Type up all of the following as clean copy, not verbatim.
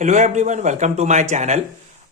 Hello everyone, welcome to my channel.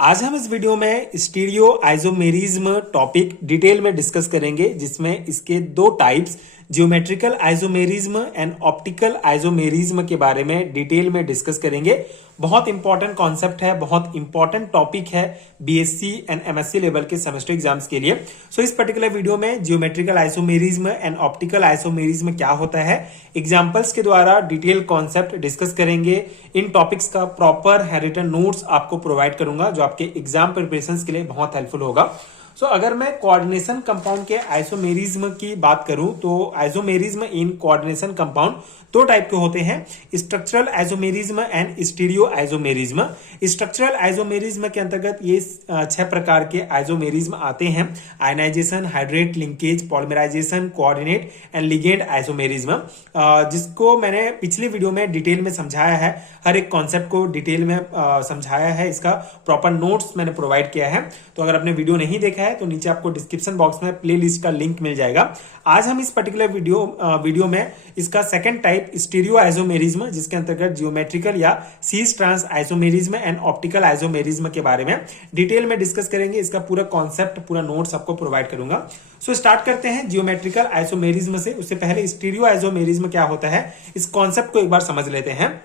आज हम इस वीडियो में स्टीरियो आइसोमेरिज्म टॉपिक डिटेल में डिस्कस करेंगे, जिसमें इसके दो types geometrical isomerism and optical isomerism के बारे में डिटेल में डिस्कस करेंगे। बहुत इंपॉर्टेंट कॉन्सेप्ट है, बहुत इंपॉर्टेंट टॉपिक है बीएससी एंड एमएससी लेवल के सेमेस्टर एग्जाम्स के लिए। सो इस पर्टिकुलर वीडियो में geometrical isomerism and optical isomerism क्या होता है, एग्जांपल्स के द्वारा डिटेल कॉन्सेप्ट डिस्कस करेंगे। इन टॉपिक्स का प्रॉपर हैंडरिटन नोट्स आपको प्रोवाइड करूंगा, जो आपके एग्जाम प्रिपरेशन के लिए बहुत हेल्पफुल होगा। सो अगर मैं कोऑर्डिनेशन कंपाउंड के आइसोमेरिज्म की बात करूं तो आइसोमेरिज्म इन कोऑर्डिनेशन कंपाउंड दो टाइप के होते हैं, structural isomerism and stereo isomerism. Structural isomerism के अंतर्गत ये 6 प्रकार के आइसोमेरिज्म आते हैं: ionisation, hydrate, linkage, polymerisation, coordinate and ligand isomerism, जिसको मैंने पिछले वीडियो में डिटेल में समझाया है। हर एक कॉन्सेप्ट को डिटेल में समझाया है, इसका प्रॉपर नोट्स मैंने प्रोवाइड किया है। तो अगर आपने वीडियो नहीं देखा है तो नीचे आपको डिस्क्रिप्शन बॉक्स में प्लेलिस्ट का लिंक मिल जाएगा। आज हम इस पर्टिकुलर वीडियो में इसका सेकंड टाइप स्टीरियो आइसोमेरिज्म, जिसके अंतर्गत जियोमेट्रिकल या cis trans isomerism and optical isomerism के बारे में डिटेल में डिस्कस करेंगे। इसका पूरा कॉन्सेप्ट, पूरा नोट्स आपको प्रोवाइड करूंगा। सो स्टार्ट करते हैं जियोमेट्रिकल आइसोमेरिज्म से। उससे पहले स्टीरियो आइसोमेरिज्म क्या होता है, इस कॉन्सेप्ट को एक बार समझ लेते हैं।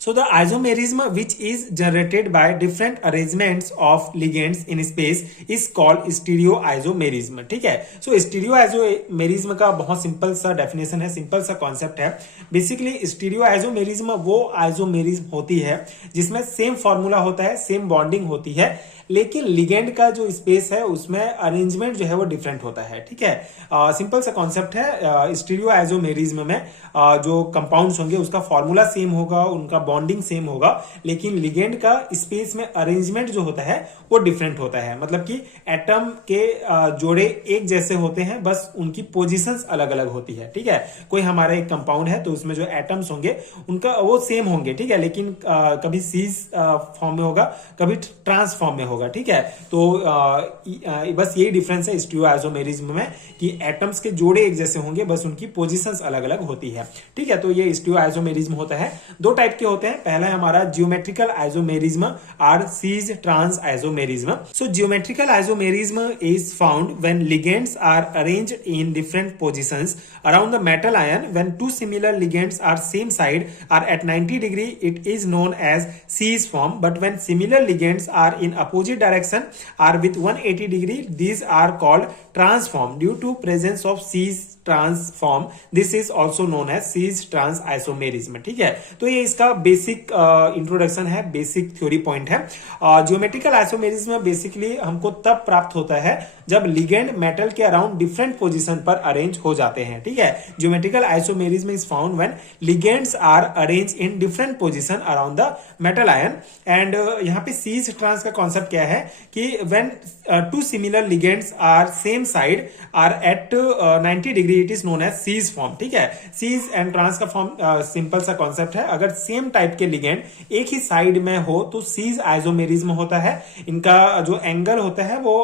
So the isomerism which is generated by different arrangements of ligands in space is called stereoisomerism। ठीक है, so stereoisomerism का बहुत सिंपल सा डेफिनेशन है, सिंपल सा कॉन्सेप्ट है। बेसिकली स्टीरियोआइसोमेरिज्म वो आइसोमेरिज्म होती है जिसमें सेम फॉर्मूला होता है, सेम बॉन्डिंग होती है, लेकिन लिगेंड का जो स्पेस है उसमें अरेंजमेंट जो है वो डिफरेंट होता है। ठीक है, सिंपल सा कॉन्सेप्ट है। स्टीरियोआइसोमेरिज्म में जो कंपाउंड्स होंगे उसका फॉर्मूला सेम होगा, उनका बॉन्डिंग सेम होगा, लेकिन लिगेंड का स्पेस में अरेंजमेंट जो होता है वो डिफरेंट होता है। मतलब कि एटम के जोड़े एक जैसे होते हैं, बस उनकी पोजीशंस अलग अलग होती है। ठीक है, कोई हमारा एक कंपाउंड है तो उसमें जो एटम्स होंगे उनका वो सेम होंगे, ठीक है, लेकिन कभी सीज फॉर्म में होगा, कभी ट्रांस फॉर्म में होगा। ठीक है, तो बस यही डिफरेंस है स्टीरियोआइसोमेरिज्म में कि एटम्स के जोड़े एक जैसे होंगे, बस उनकी पोजीशंस अलग अलग होती है। ठीक है, तो ये स्टीरियोआइसोमेरिज्म होता है। दो टाइप के होते हैं। पहला है हमारा जियोमेट्रिकल आइसोमेरिज्म और cis trans isomerism. So geometrical isomerism is found when ligands are arranged in different positions around the metal ion. When two similar ligands are same side or at 90 degree, it is known as cis form. But when similar ligands are in opposite direction are with 180 degree, these are called transform. Due to presence of cis transform, this is also known as cis trans isomerism। ठीक है, तो ये इसका basic introduction है, basic theory point है। Geometrical isomerism basically हमको तब प्राप्त होता है जब लिगेंड मेटल के अराउंड डिफरेंट पोजीशन पर अरेंज हो जाते हैं। ठीक है, geometrical isomerism is found when ligands are arrange in different position around the metal ion. And यहाँ पे सीज ट्रांस का कॉन्सेप्ट क्या है कि when two similar ligands are same side or at 90 degree, it is known as cis form. ठीक है, cis and trans का form simple सा कॉन्सेप्ट है। अगर सेम टाइप के लिगेंड एक ही साइड में हो तो सीज आइसोमेरिज्म होता है। इनका जो एंगल होता है वो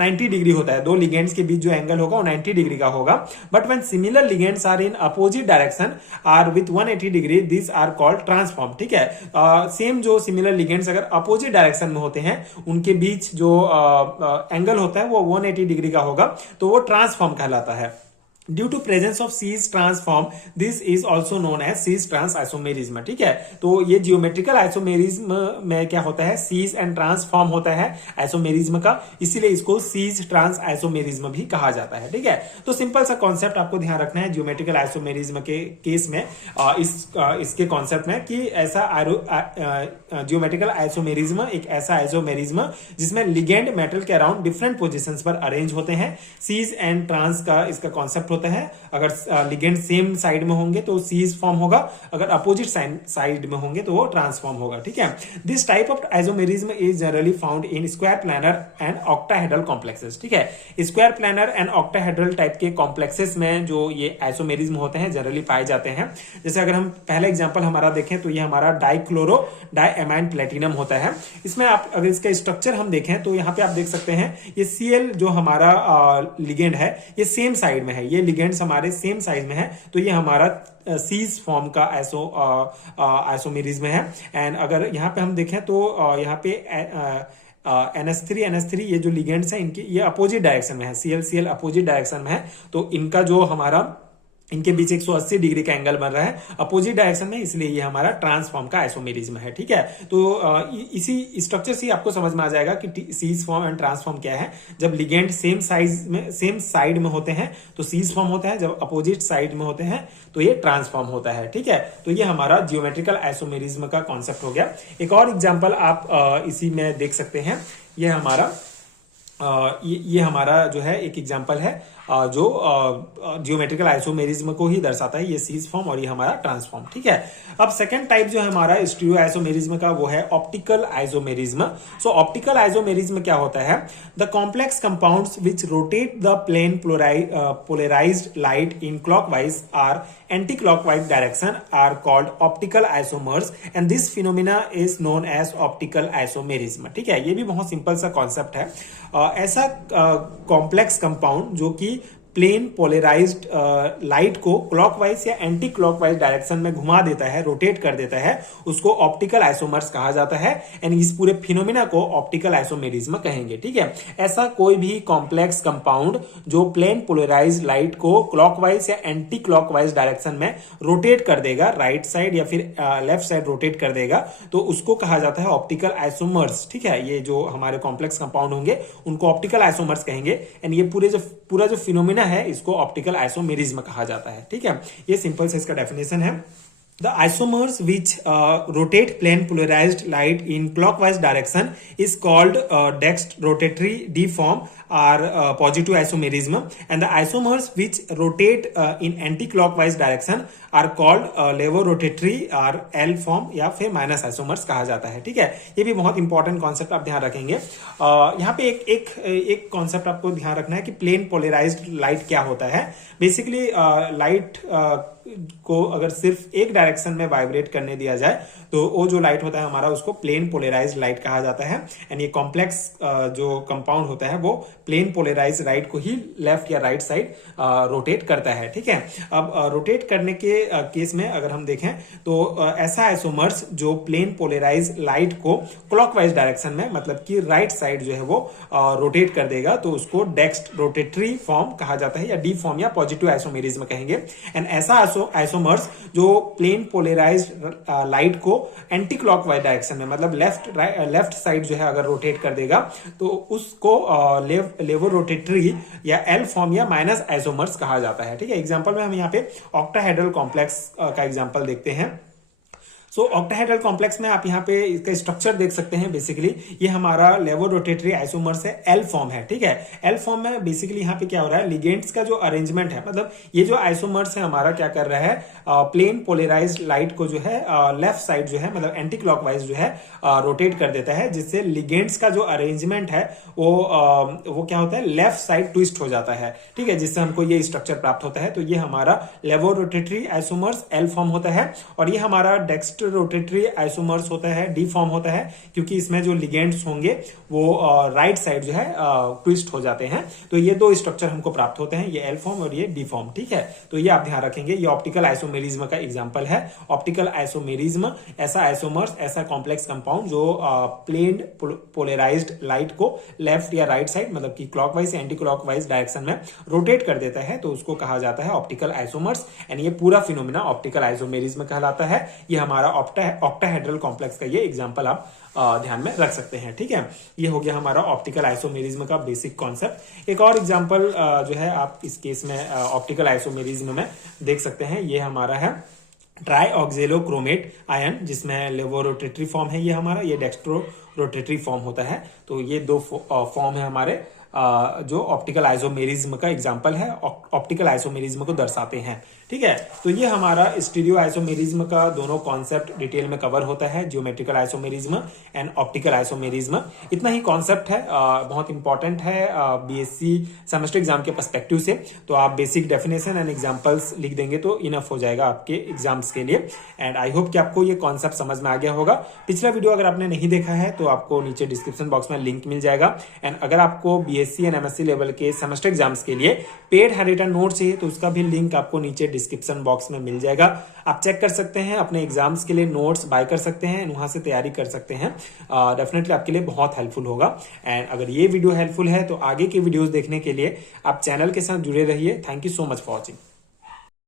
90 डिग्री होता है। दो लिगेंड्स के बीच जो एंगल होगा वो 90 डिग्री का होगा। But when similar ligands are in opposite direction are with 180 degree, this are called trans form. ठीक है, सेम जो सिमिलर लिगेंड्स अगर अपोजिट डायरेक्शन में होते हैं, उनके बीच जो एंगल होता है वो 180 डिग्री का होगा, तो वो ट्रांसफॉर्म कहलाता है। Due to presence of cis transform, this is also known as cis trans isomerism। ठीक है, तो ये जियोमेट्रिकल आइसोमेरिज्म में क्या होता है, cis एंड ट्रांसफॉर्म होता है आइसोमेरिज्म का, इसीलिए इसको cis trans आइसोमेरिज्म भी कहा जाता है। ठीक है, तो सिंपल सा कॉन्सेप्ट आपको ध्यान रखना है जियोमेट्रिकल आइसोमेरिज्म के केस में, इसके कॉन्सेप्ट में कि ऐसा जियोमेट्रिकल आइसोमेरिज्म एक ऐसा आइसोमेरिज्म जिसमें लिगेंड मेटल के अराउंड डिफरेंट पोजिशन पर अरेंज होते हैं। सीज एंड ट्रांस का इसका कॉन्सेप्ट होता है, अगर लिगेंड सेम साइड में होंगे तो सीज फॉर्म होगा, अगर अपोजिट साइड में होंगे तो वो ट्रांसफॉर्म होगा। ठीक है, this type of isomerism is generally found in square planar and octahedral complexes. ठीक है, square planar and octahedral type के कॉम्प्लेक्सेस में जो ये आइसोमेरिज्म होते हैं जनरली पाए जाते हैं। जैसे अगर हम पहला एग्जांपल हमारा देखें तो ये हमारा डाइक्लोरो डाइएमाइन प्लेटिनम होता है। इसमें आप अगर इसका स्ट्रक्चर हम देखें तो यहाँ पे आप देख सकते हैं ये Cl जो हमारा लिगेंड है ये सेम साइड में है, ये लिगेंड्स हमारे सेम साइज में है तो ये हमारा सीज फॉर्म का आइसोमेरिज्म है। एंड अगर यहाँ पे हम देखें तो यहाँ पे NH3 ये जो लिगेंड्स हैं इनके ये अपोजिट डायरेक्शन में है, CL अपोजिट डायरेक्शन में है, तो इनका जो हमारा इनके बीच 180 डिग्री का एंगल बन रहा है अपोजिट डायरेक्शन में, इसलिए ये हमारा ट्रांसफॉर्म का आइसोमेरिज्म है। ठीक है, तो इसी स्ट्रक्चर से आपको समझ में आ जाएगा कि सीज फॉर्म एंड ट्रांसफॉर्म क्या है। जब लिगेंड सेम साइड में होते हैं तो सीज फॉर्म होता है, जब अपोजिट साइड में होते हैं तो ये ट्रांसफॉर्म होता है। ठीक है, तो ये हमारा जियोमेट्रिकल आइसोमेरिज्म का कॉन्सेप्ट हो गया। एक और एग्जाम्पल आप इसी में देख सकते हैं, ये हमारा ये हमारा जो है एक एग्जांपल है जो जियोमेट्रिकल आइसोमेरिज्म को ही दर्शाता है, ये सीज फॉर्म और ये हमारा ट्रांसफॉर्म। ठीक है, अब सेकंड टाइप जो है हमारा स्टीरियो आइसोमेरिज्म का वो है optical isomerism. So optical isomerism क्या होता है? The complex compounds which rotate the plane polarised light in clockwise or anti clockwise direction are called optical isomers and this phenomena is known as optical isomerism. ठीक है, ये भी बहुत simple सा concept है। ऐसा कॉम्प्लेक्स कंपाउंड जो कि प्लेन पोलराइज्ड लाइट को क्लॉकवाइज या एंटी क्लॉकवाइज डायरेक्शन में घुमा देता है, रोटेट कर देता है, उसको ऑप्टिकल आइसोमर्स कहा जाता है एंड इस पूरे फिनोमिना को ऑप्टिकल आइसोमेरिज्म कहेंगे। ठीक है, ऐसा कोई भी कॉम्प्लेक्स कंपाउंड जो प्लेन पोलराइज्ड लाइट को क्लॉकवाइज या एंटी क्लॉकवाइज डायरेक्शन में रोटेट कर देगा, राइट साइड या फिर लेफ्ट साइड रोटेट कर देगा, तो उसको कहा जाता है ऑप्टिकल आइसोमर्स। ठीक है, ये जो हमारे कॉम्प्लेक्स कंपाउंड होंगे उनको ऑप्टिकल आइसोमर्स कहेंगे एंड ये पूरा जो फिनोमिना है इसको ऑप्टिकल आइसोमेरिज्म कहा जाता है। ठीक है, ये सिंपल से इसका डेफिनेशन है। The isomers which rotate plane polarized light in clockwise direction is called Dext rotatory deform or positive isomerism, and the isomers which rotate in anti-clockwise direction are called levo rotatory or L form या फिर minus isomers कहा जाता है। ठीक है, ये भी बहुत इंपॉर्टेंट कॉन्सेप्ट आप ध्यान रखेंगे। यहाँ पे एक कॉन्सेप्ट आपको ध्यान रखना है कि प्लेन पोलराइज्ड लाइट क्या होता है। बेसिकली लाइट को अगर सिर्फ एक डायरेक्शन में वाइब्रेट करने दिया जाए तो वो जो लाइट होता है हमारा उसको प्लेन पोलराइज्ड लाइट कहा जाता है एंड ये कॉम्प्लेक्स जो कंपाउंड होता है वो प्लेन पोलराइज्ड लाइट को ही लेफ्ट या राइट साइड रोटेट करता है। ठीक है, अब रोटेट करने के केस में अगर हम देखें तो ऐसा आइसोमर्स जो प्लेन पोलराइज्ड लाइट को क्लॉकवाइज डायरेक्शन में मतलब कि राइट साइड जो है वो रोटेट कर देगा तो उसको डेक्स्ट रोटेटरी फॉर्म कहा जाता है या डी फॉर्म या पॉजिटिव आइसोमेरिज्म कहेंगे। एंड ऐसा आइसोमर्स जो प्लेन पोलराइज्ड लाइट को एंटी क्लॉकवाइज डायरेक्शन में मतलब लेफ्ट साइड जो है अगर रोटेट कर देगा तो उसको लेवो रोटेटरी या एल फॉर्म या माइनस आइसोमर्स कहा जाता है। ठीक है, एग्जांपल में हम यहाँ पे ऑक्टाहेड्रल कॉम्प्लेक्स का एग्जांपल देखते हैं। सो ऑक्टाहेड्रल कॉम्प्लेक्स में आप यहाँ पे इसका स्ट्रक्चर देख सकते हैं। बेसिकली ये हमारा लेवो रोटेटरी आइसोमर्स है, एल फॉर्म है। ठीक है, एल फॉर्म में बेसिकली यहाँ पे क्या हो रहा है, लिगेंड्स का जो अरेंजमेंट है मतलब ये जो आइसोमर्स है हमारा क्या कर रहा है, प्लेन पोलराइज्ड लाइट को जो है लेफ्ट साइड जो है मतलब एंटी क्लॉकवाइज जो है रोटेट कर देता है, जिससे लिगेंड्स का जो अरेंजमेंट है वो क्या होता है, लेफ्ट साइड ट्विस्ट हो जाता है। ठीक है, जिससे हमको ये स्ट्रक्चर प्राप्त होता है। तो ये हमारा लेवो रोटेटरी आइसोमर्स एल फॉर्म होता है और ये हमारा डेक्स्ट रोटेटरी आइसोमर्स होता है, डी फॉर्म होता है, क्योंकि इसमें जो लिगेंड्स होंगे वो राइट साइड जो है ट्विस्ट हो जाते हैं। तो ये दो स्ट्रक्चर हमको प्राप्त होते हैं, ये एल फॉर्म और ये डी फॉर्म। ठीक है, तो ये आप ध्यान रखेंगे, ये ऑप्टिकल आइसोमेरिज्म का एग्जांपल है। ऑप्टिकल आइसोमेरिज्म ऐसा आइसोमर्स, ऐसा कॉम्प्लेक्स कंपाउंड जो प्लेन पोलराइज्ड लाइट को लेफ्ट या राइट साइड मतलब कि क्लॉकवाइज या एंटी क्लॉकवाइज डायरेक्शन में रोटेट कर देता है, तो उसको कहा जाता है ऑप्टिकल आइसोमर्स एंड ये पूरा फिनोमिना ऑप्टिकल आइसोमेरिज्म कहलाता है। ये हमारा ऑक्टाहेड्रल कॉम्प्लेक्स का ये एग्जांपल आप ध्यान में रख सकते हैं। ठीक है, ये हो गया हमारा ऑप्टिकल आइसोमेरिज्म का बेसिक कॉन्सेप्ट। एक और एग्जांपल जो है आप इस केस में ऑप्टिकल आइसोमेरिज्म में देख सकते हैं, ये हमारा है ट्राई ऑक्जेलोक्रोमेट आयन, जिसमें लेवो रोटेटरी फॉर्म है ये हमारा, ये डेक्स्ट्रो रोटेटरी फॉर्म होता है। तो ये दो फॉर्म है हमारे जो ऑप्टिकल आइसोमेरिज्म का एग्जांपल है, ऑप्टिकल आइसोमेरिज्म को दर्शाते हैं। ठीक है। तो ये हमारा स्टीरियो आइसोमेरिज्म का दोनों कॉन्सेप्ट डिटेल में कवर होता है, geometrical isomerism and optical isomerism. इतना ही कॉन्सेप्ट है, बहुत इंपॉर्टेंट है बीएससी सेमेस्टर एग्जाम के पर्सपेक्टिव से। तो आप बेसिक डेफिनेशन एंड एग्जांपल्स लिख देंगे तो इनफ हो जाएगा आपके एग्जाम्स के लिए। एंड आई होप कि आपको ये कॉन्सेप्ट समझ में आ गया होगा। पिछला वीडियो अगर आपने नहीं देखा है तो आपको नीचे डिस्क्रिप्शन बॉक्स में लिंक मिल जाएगा। एंड अगर आपको बीएससी एंड एमएससी लेवल के सेमेस्टर एग्जाम्स के लिए पेड हैंड रिटन नोट चाहिए तो उसका भी लिंक आपको नीचे डिस्क्रिप्शन बॉक्स में मिल जाएगा। आप चेक कर सकते हैं, अपने एग्जाम्स के लिए नोट्स बाय कर सकते हैं, वहां से तैयारी कर सकते हैं। डेफिनेटली आपके लिए बहुत हेल्पफुल होगा। एंड अगर ये वीडियो हेल्पफुल है तो आगे के वीडियोस देखने के लिए आप चैनल के साथ जुड़े रहिए। Thank you so much for watching.